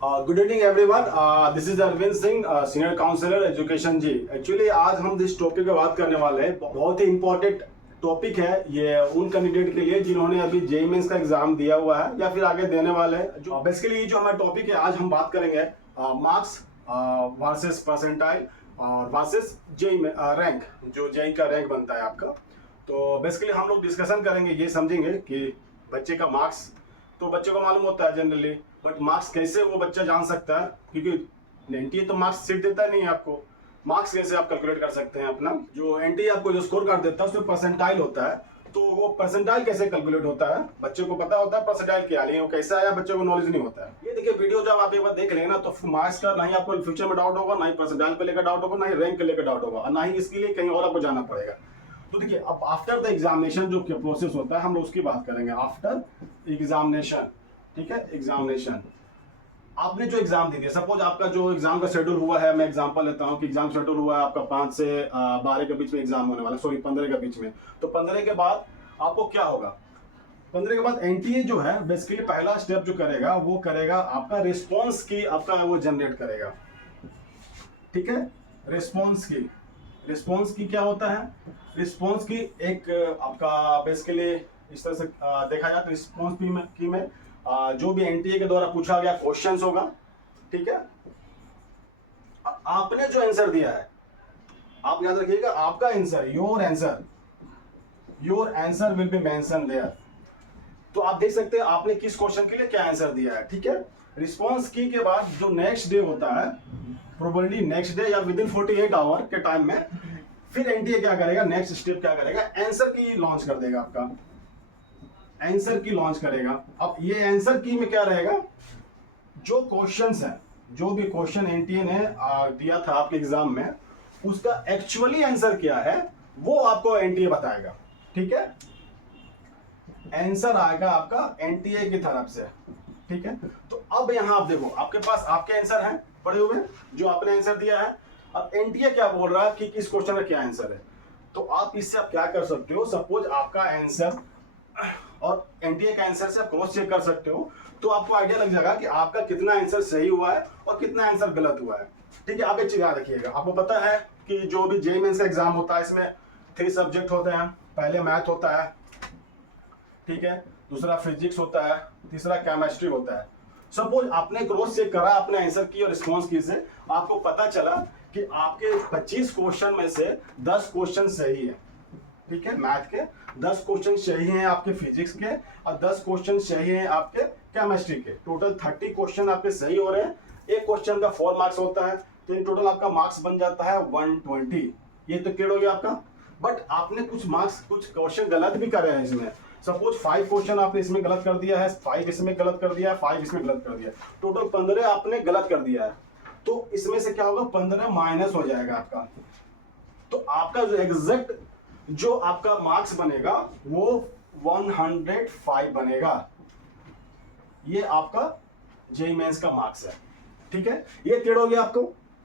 Good evening everyone, this is Arvind Singh, senior counsellor education ji. Actually आज हम जिस टॉपिक पे बात करने वाले हैं बहुत ही इंपॉर्टेंट टॉपिक है। ये उन कैंडिडेट के लिए जिन्होंने अभी जेईई मेंस का एग्जाम दिया हुआ है या फिर आगे देने वाले हैं। जो बेसिकली जो हमारा टॉपिक है, आज हम बात करेंगे मार्क्स वर्सेस परसेंटाइल और वर्सेस जेईई में रैंक, जो जेईई का रैंक बनता है आपका। तो बेसिकली हम लोग डिस्कशन करेंगे, ये समझेंगे कि बच्चे का मार्क्स तो बच्चे को मालूम होता है जनरली, बट मार्क्स कैसे वो बच्चा जान सकता है, क्योंकि एनटीए तो मार्क्स सीट देता नहीं है आपको। मार्क्स कैसे आप कैलकुलेट कर सकते हैं अपना? जो एनटीए आपको जो स्कोर कार्ड देता है उसमें परसेंटाइल होता है, तो वो परसेंटाइल कैसे कैलकुलेट होता है बच्चे को पता होता है परसेंटाइल क्या, लेकिन वो कैसे आया बच्चे को नॉलेज नहीं होता है। ये देखिए वीडियो जब आप एक बार देख लेंगे ना, तो मार्क्स का ना ही आपको फ्यूचर में डाउट होगा, ना ही परसेंटाइल पे लेकर डाउट होगा, ना ही रैंक पे लेकर डाउट होगा, और ना ही इसके लिए कहीं और आपको जाना पड़ेगा। तो देखिए, अब आफ्टर द एग्जामिनेशन जो प्रोसेस होता है हम लोग उसकी बात करेंगे। आफ्टर एग्जामिनेशन, ठीक है, एग्जामिनेशन आपने जो एग्जाम दी थी, सपोज आपका जो एग्जाम का शेड्यूल हुआ है, मैं एग्जांपल लेता हूं कि एग्जाम शेड्यूल हुआ है आपका 5 से 12 के बीच में एग्जाम होने वाला, सॉरी 15 के बीच में। तो 15 के बाद आपको क्या होगा? 15 के बाद एनटीए जो है बेसिकली पहला स्टेप जो करेगा वो करेगा आपका रिस्पॉन्स की, आपका वो जनरेट करेगा, ठीक है। रिस्पॉन्स की क्या होता है? रिस्पॉन्स की एक आपका बेसिकली इस तरह से देखा जाए तो रिस्पॉन्स की में जो भी एनटीए के द्वारा पूछा गया क्वेश्चंस होगा, ठीक है। आपने जो आंसर दिया है, आप याद रखिएगा, आपका answer, your answer will be mention there. तो आप देख सकते हैं आपने किस क्वेश्चन के लिए क्या आंसर दिया है, ठीक है। रिस्पॉन्स की के बाद जो नेक्स्ट डे होता है, प्रोबेबली नेक्स्ट डे या विद इन 48 आवर के टाइम में, फिर एनटीए क्या करेगा, नेक्स्ट स्टेप क्या करेगा, आंसर की लॉन्च कर देगा, आपका आंसर की लॉन्च करेगा। अब ये आंसर की में क्या रहेगा, जो क्वेश्चंस है, जो भी क्वेश्चन एनटीए ने दिया था आपके एग्जाम में, उसका एक्चुअली आंसर क्या है वो आपको एनटीए बताएगा, ठीक है। आंसर आएगा आपका एनटीए की तरफ से, ठीक है। तो अब यहां आप देखो, आपके पास आपके आंसर हैं पड़े हुए जो आपने आंसर दिया है। अब एनटीए क्या बोल रहा है कि किस क्वेश्चन का क्या आंसर है। तो आप इससे आप क्या कर सकते हो, सपोज आपका आंसर और एनटीए का आंसर से आप क्रॉस चेक कर सकते हो, तो आपको आइडिया लग जाएगा कि आपका कितना आंसर सही हुआ है और कितना आंसर गलत हुआ है, ठीक है। आप एक चीज याद रखिएगा, आपको पता है कि जो भी जेईई मेंस का एग्जाम होता है इसमें 3 सब्जेक्ट होते हैं। पहले मैथ होता है, ठीक है, दूसरा फिजिक्स होता है, तीसरा केमिस्ट्री होता है। सपोज आपने क्रॉस चेक करा अपने आंसर की और रिस्पॉन्स की से, आपको पता चला कि आपके 25 क्वेश्चन में से 10 क्वेश्चन सही है, ठीक है। मैथ के 10 क्वेश्चन सही हैं आपके फिजिक्स के, और 10 क्वेश्चन सही हैं आपके केमिस्ट्री के। टोटल 30 क्वेश्चन आपके सही हो रहे हैं। एक क्वेश्चन का 4 मार्क्स होता है, तो इन टोटल आपका मार्क्स बन जाता है 120। ये तो क्लियर हो गया आपका। बट आपने कुछ मार्क्स, कुछ क्वेश्चन गलत भी करे हैं इसमें। सपोज 5 क्वेश्चन आपने इसमें गलत कर दिया है, 5 इसमें गलत कर दिया है, 5 इसमें गलत कर दिया है, टोटल 15 आपने गलत कर दिया है। तो इसमें से क्या होगा, 15 माइनस हो जाएगा आपका। तो आपका जो एग्जैक्ट जो आपका मार्क्स बनेगा वो 105 बनेगा। ये आपका जेईई मेंस का मार्क्स है, ठीक है। ये क्लियर हो गया आपको।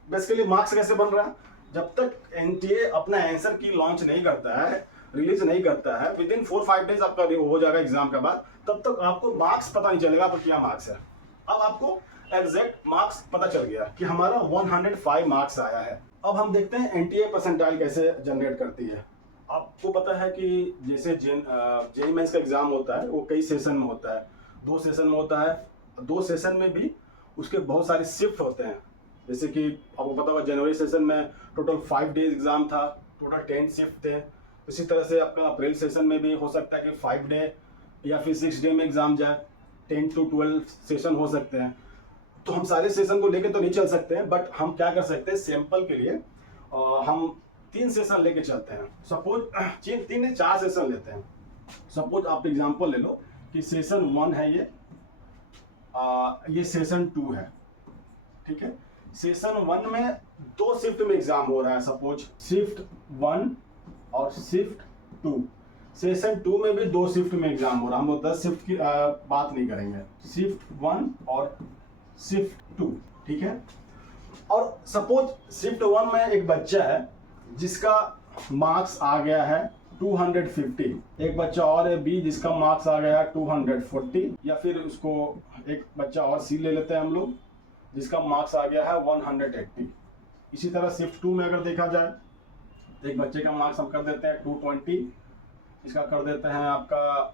बेसिकली मार्क्स कैसे बन रहा है, जब तक एनटीए अपना आंसर की लॉन्च नहीं करता है, रिलीज नहीं करता है, विद इन 4-5 डेज आपका हो जाएगा एग्जाम के बाद, तब तक आपको मार्क्स पता नहीं चलेगा आपको क्या मार्क्स है। अब आपको एग्जैक्ट मार्क्स पता चल गया कि हमारा 105 मार्क्स आया है। अब हम देखते हैं एनटीए परसेंटाइल कैसे जनरेट करती है। आपको पता है कि जैसे जेईई मेंस का एग्जाम होता है वो कई सेशन में होता है, 2 सेशन में होता है। 2 सेशन में भी उसके बहुत सारे शिफ्ट होते हैं। जैसे कि आपको पता होगा जनवरी सेशन में टोटल 5 डेज एग्जाम था, टोटल 10 शिफ्ट थे। इसी तरह से आपका अप्रैल सेशन में भी हो सकता है कि 5 डे या फिर 6 डे में एग्जाम जाए, 10 to 12 सेशन हो सकते हैं। तो हम सारे सेशन को लेके तो नहीं चल सकते हैं, बट हम क्या कर सकते हैं, सैंपल के लिए हम 3 सेशन लेके चलते हैं। सपोज 3 या 4 सेशन लेते हैं। सपोज आप एग्जांपल ले लो कि सेशन 1 है ये सेशन 2 है, ठीक है। सेशन 1 में 2 शिफ्ट में एग्जाम हो रहा है, सपोज शिफ्ट 1 और शिफ्ट 2। सेशन 2 में भी 2 शिफ्ट में एग्जाम हो रहा है। हम लोग 10 शिफ्ट की बात नहीं करेंगे, शिफ्ट 1 और शिफ्ट 2, ठीक है। और सपोज शिफ्ट 1 में एक बच्चा है जिसका मार्क्स आ गया है 250, एक बच्चा और है बी जिसका मार्क्स आ गया है 240, या फिर उसको एक बच्चा और सी ले लेते हैं हम लोग, जिसका मार्क्स आ गया है 180। इसी तरह शिफ्ट 2 में अगर देखा जाए तो एक बच्चे का मार्क्स हम कर देते हैं 220, इसका कर देते हैं आपका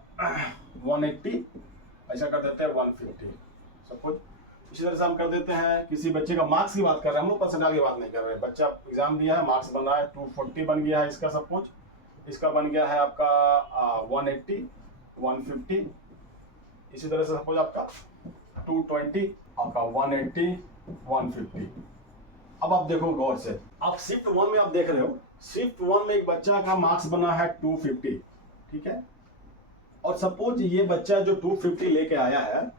180, ऐसा कर देते हैं 150 सपोज। इसी तरह से हम कर देते हैं किसी बच्चे का मार्क्स की बात कर रहे हैं हम लोग, परसेंटाइल की बात नहीं कर रहे। बच्चा एग्जाम दिया है, मार्क्स बन रहा है 240 बन गया है इसका सपोज, इसका बन गया है आपका 180 150। इसी तरह से सपोज आपका 220 आपका 180 150। अब आप देखो गौर से, आप शिफ्ट 1 में आप देख रहे हो, शिफ्ट 1 में एक बच्चा का मार्क्स बना है 250, ठीक है। और सपोज ये बच्चा जो 250 लेके आया है,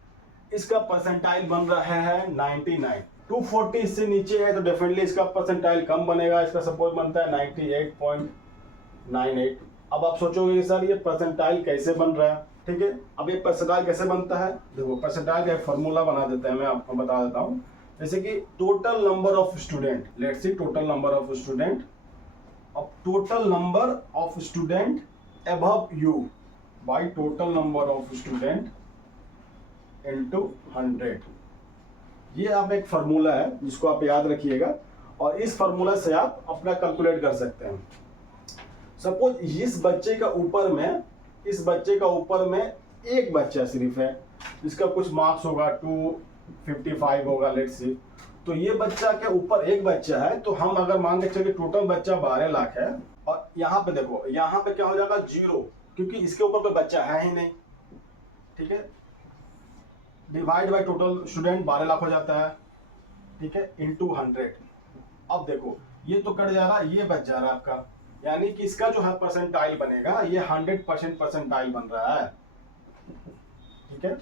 इसका परसेंटाइल बन रहा है 99। 240 से नीचे है तो डेफिनेटली इसका परसेंटाइल कम बनेगा, इसका सपोज बनता है 98.98। अब आप सोचोगे कि सर ये परसेंटाइल कैसे बन रहा है, ठीक है। अब ये परसेंटाइल कैसे बनता है, देखो परसेंटाइल का एक फॉर्मूला बना देते हैं, मैं आपको बता देता हूँ। जैसे कि total number of student, let's see total number of student, अब total number of student above you by total number of student into 100। ये आप एक फार्मूला है जिसको आप याद रखिएगा, और इस फार्मूला से आप अपना कैलकुलेट कर सकते हैं। सपोज इस बच्चे का ऊपर में, इस बच्चे का ऊपर में एक बच्चा सिर्फ है जिसका कुछ मार्क्स होगा 255 होगा लेट्स से, तो ये बच्चा के ऊपर एक बच्चा है, तो हम अगर मान के चलिए टोटल बच्चा 12 लाख है, और यहाँ पे देखो यहाँ पे क्या हो जाएगा 0, क्योंकि इसके ऊपर कोई बच्चा है ही नहीं, ठीक है। Divide by total student 12 lakh हो जाता है, ठीक है, इनटू 100। अब देखो ये तो कट जा रहा है, ये बच जा रहा है आपका, यानी कि इसका जो है परसेंटाइल बनेगा ये 100% परसेंटाइल बन रहा है, ठीक है।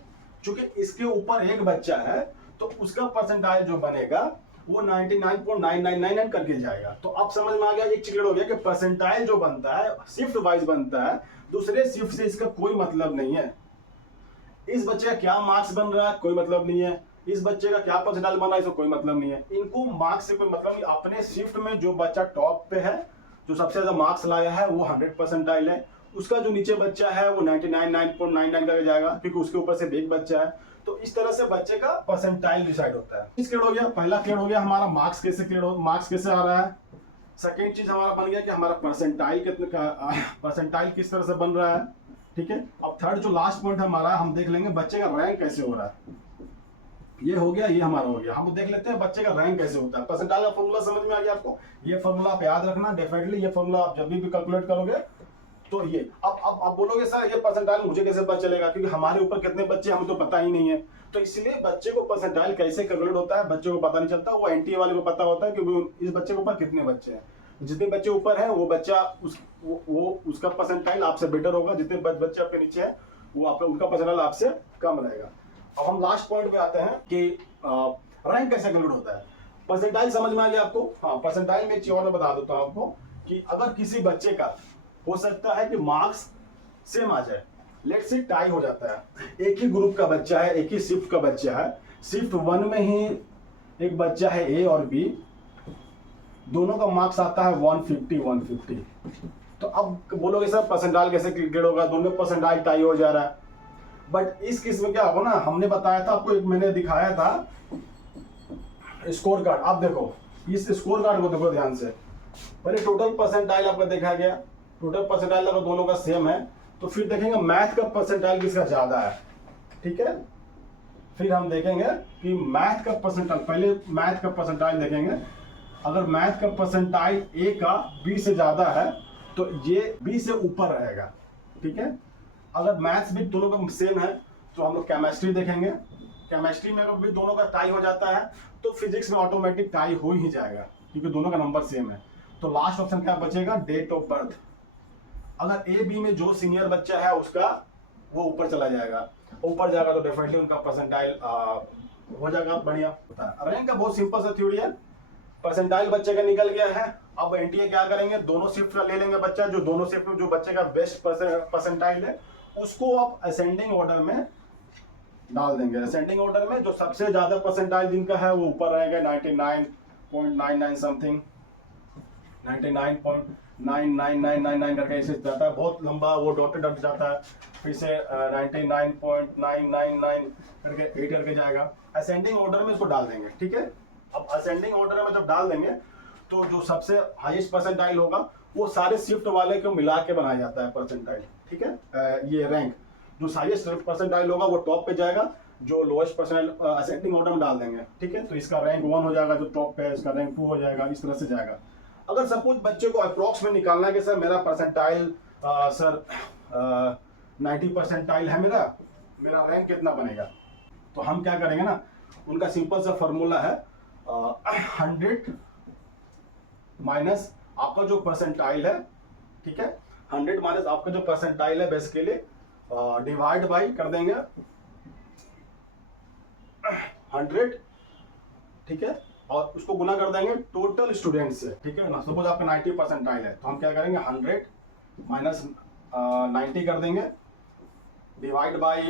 चूंकि इसके ऊपर एक बच्चा है तो उसका परसेंटाइल जो बनेगा वो 99.9999 करके जाएगा। तो अब समझ में आ गया, एक क्लियर हो गया कि परसेंटाइल जो बनता है शिफ्ट वाइज बनता है, दूसरे शिफ्ट से इसका कोई मतलब नहीं है। इस बच्चे का क्या मार्क्स बन रहा है कोई मतलब नहीं है, इस बच्चे का क्या परसेंटाइल बना है इसको कोई मतलब नहीं है, इनको मार्क्स से कोई मतलब नहीं। अपने शिफ्ट में जो बच्चा टॉप पे है, जो सबसे ज्यादा मार्क्स लाया है वो 100 परसेंटाइल है, उसका जो नीचे बच्चा है वो 99.99 करके जाएगा क्योंकि उसके ऊपर से एक बच्चा है। तो इस तरह से बच्चे का परसेंटाइल डिसाइड होता है। क्लियर हो गया, पहला क्लियर हो गया हमारा मार्क्स कैसे क्लियर हो, मार्क्स कैसे आ रहा है। सेकेंड चीज हमारा बन गया कि हमारा परसेंटाइल कितने का, परसेंटाइल किस तरह से बन रहा है, ठीक है। अब थर्ड जो लास्ट पॉइंट हमारा, हम देख लेंगे बच्चे का रैंक कैसे हो रहा है। ये हो गया, ये हमारा हो गया, हम देख लेते हैं बच्चे का रैंक कैसे होता है। परसेंटाइल का फॉर्मूला समझ में आ गया आपको, ये फॉर्मूला आप याद रखना डेफिनेटली, ये फॉर्मूला आप जब भी कैलकुलेट करोगे तो ये अब बोलोगे सर ये परसेंटाइल मुझे कैसे पता चलेगा, क्योंकि हमारे ऊपर कितने बच्चे हमें तो पता ही नहीं है। तो इसलिए बच्चे को परसेंटाइल कैसे कैलकुलेट होता है बच्चे को पता नहीं चलता, वो एनटीए वाले को पता होता है क्योंकि इस बच्चे के ऊपर कितने बच्चे हैं, जितने बच्चे ऊपर है वो बच्चा उसका परसेंटाइल आपसे बेटर होगा, जितने बच्चे आपके नीचे है वो आपका उनका परसेंटाइल आपसे कम रहेगा। अब हम लास्ट पॉइंट पे आते हैं कि रैंक कैसे कैलकुलेट होता है। परसेंटाइल समझ में आ गया आपको। हाँ, परसेंटाइल में एक चीज और मैं बता देता हूँ आपको कि अगर किसी बच्चे का हो सकता है कि मार्क्स सेम आ जाए, लेट्स से टाई हो जाता है, एक ही ग्रुप का बच्चा है, एक ही शिफ्ट का बच्चा है, शिफ्ट 1 में ही एक बच्चा है ए और बी, दोनों का मार्क्स आता है 150। तो अब बोलोगे सर परसेंटाइल कैसे कैलकुलेट होगा, दोनों परसेंटाइल टाई हो जा रहा है। बट इस केस में क्या होगा ना, हमने बताया था आपको, एक मैंने दिखाया था स्कोर कार्ड। आप देखो इस स्कोर कार्ड को देखो ध्यान से, पहले टोटल परसेंटाइल आपका देखा गया, टोटल परसेंटाइल अगर दोनों का सेम है तो फिर देखेंगे मैथ का परसेंटाइल किसका ज्यादा है, ठीक है। फिर हम देखेंगे कि मैथ का परसेंटाइल, पहले मैथ का परसेंटाइल देखेंगे, अगर मैथ का परसेंटाइल ए का बी से ज्यादा है तो ये बी से ऊपर रहेगा, ठीक है। अगर मैथ्स भी दोनों का सेम है तो हम लोग केमिस्ट्री देखेंगे, केमिस्ट्री में अगर भी दोनों का टाई हो जाता है तो फिजिक्स में ऑटोमेटिक टाई हो ही जाएगा क्योंकि दोनों का नंबर सेम है। तो लास्ट ऑप्शन क्या बचेगा, डेट ऑफ बर्थ। अगर ए बी में जो सीनियर बच्चा है उसका वो ऊपर चला जाएगा, ऊपर जाएगा तो डेफिनेटली उनका परसेंटाइल हो जाएगा बढ़िया होता है। रैंक का बहुत सिंपल सा थ्योरी है, परसेंटाइल बच्चे का निकल गया है। अब एनटीए क्या करेंगे, दोनों शिफ्ट का ले लेंगे बच्चा, जो दोनों शिफ्ट में जो बच्चे का बेस्ट परसेंटाइल है उसको आप असेंडिंग ऑर्डर में डाल देंगे। असेंडिंग ऑर्डर में जो सबसे ज्यादा परसेंटाइल जिनका है वो ऊपर रहेगा 99.99 समथिंग, 99999 करके ऐसे जाता है, बहुत लंबा वो डॉटेड डॉट जाता है, फिर से 99.999 करके 8 करके जाएगा। असेंडिंग ऑर्डर में इसको डाल देंगे, ठीक है। अब असेंडिंग ऑर्डर में जब डाल देंगे तो जो सबसे हाईएस्ट परसेंटाइल होगा वो सारे शिफ्ट वाले को मिला के बनाया जाता है परसेंटाइल, ठीक है। ये रैंक जो हाईएस्ट परसेंटाइल होगा वो टॉप पे जाएगा, जो लोएस्ट परसेंटाइल असेंडिंग ऑर्डर में डाल देंगे, ठीक है। तो इसका रैंक 1 हो जाएगा जो टॉप पे है, इसका रैंक 2 हो जाएगा, इस तरह से जाएगा। अगर सपोज बच्चे को अप्रोक्स में निकालना है कि सर मेरा परसेंटाइल सर 90 परसेंटाइल है, मेरा रैंक कितना बनेगा, तो हम क्या करेंगे ना, उनका सिंपल सा फॉर्मूला है 100 माइनस आपका जो परसेंटाइल है, ठीक है, 100 माइनस आपका जो परसेंटाइल है बेसिकली डिवाइड बाई कर देंगे 100, ठीक है, और उसको गुना कर देंगे टोटल स्टूडेंट से, ठीक है ना। सपोज आपका 90 परसेंटाइल है तो हम क्या करेंगे 100 माइनस 90 कर देंगे डिवाइड बाई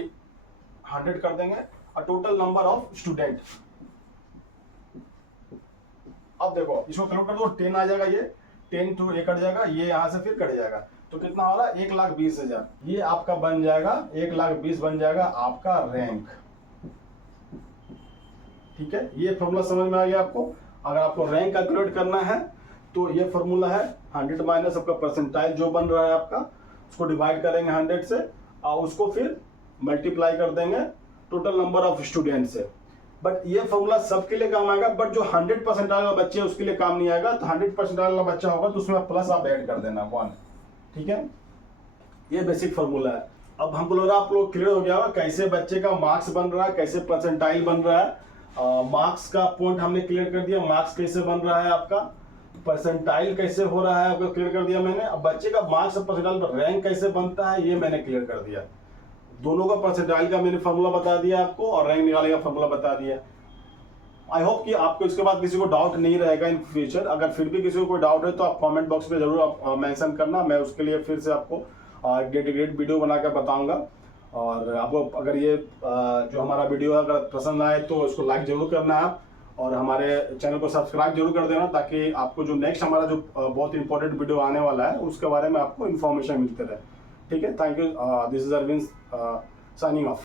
100 कर देंगे और टोटल नंबर ऑफ स्टूडेंट। अब देखो इसको कैलकुलेट कर दो, 10 आ जाएगा, ये 10 to ये कट जाएगा, ये यहाँ से फिर कट जाएगा, तो कितना हो रहा है 1,20,000। ये आपका बन जाएगा 1,20,000 बन जाएगा आपका रैंक, ठीक है। ये फॉर्मूला समझ में आ गया आपको। अगर आपको रैंक कैलकुलेट करना है तो ये फॉर्मूला है 100 माइनस आपका परसेंटाइल जो बन रहा है आपका, उसको डिवाइड करेंगे 100 से और उसको फिर मल्टीप्लाई कर देंगे टोटल नंबर ऑफ स्टूडेंट से। बट ये फॉर्मूला सबके लिए काम आएगा, बट जो 100 परसेंटाइल वाला बच्चे उसके लिए काम नहीं आएगा। तो 100 परसेंटाइल वाला बच्चा होगा तो उसमें प्लस आप ऐड कर देना 1, ठीक है। ये बेसिक फॉर्मूला है। अब हमको लग रहा है आप लोग क्लियर हो गया होगा कैसे बच्चे का मार्क्स बन रहा है, कैसे परसेंटाइल बन रहा है। मार्क्स का पॉइंट हमने क्लियर कर दिया, मार्क्स कैसे बन रहा है आपका, परसेंटाइल कैसे हो रहा है आपको क्लियर कर दिया मैंने। अब बच्चे का मार्क्स और परसेंटाइल पर रैंक कैसे बनता है ये मैंने क्लियर कर दिया। दोनों का परसेंटाइल का मैंने फॉर्मूला बता दिया आपको और रैंक निकालने का फॉर्मूला बता दिया। आई होप कि आपको इसके बाद किसी को डाउट नहीं रहेगा इन फ्यूचर। अगर फिर भी किसी को कोई डाउट है तो आप कमेंट बॉक्स में जरूर आप मेंशन करना, मैं उसके लिए फिर से आपको डेडिकेटेड वीडियो बनाकर बताऊंगा। और आपको अगर ये जो हमारा वीडियो है अगर पसंद आए तो इसको लाइक जरूर करना है आप, और हमारे चैनल को सब्सक्राइब जरूर कर देना ताकि आपको जो नेक्स्ट हमारा जो बहुत इंपॉर्टेंट वीडियो आने वाला है उसके बारे में आपको इन्फॉर्मेशन मिलते रहे, ठीक है। Thank you, this is Arvind signing of.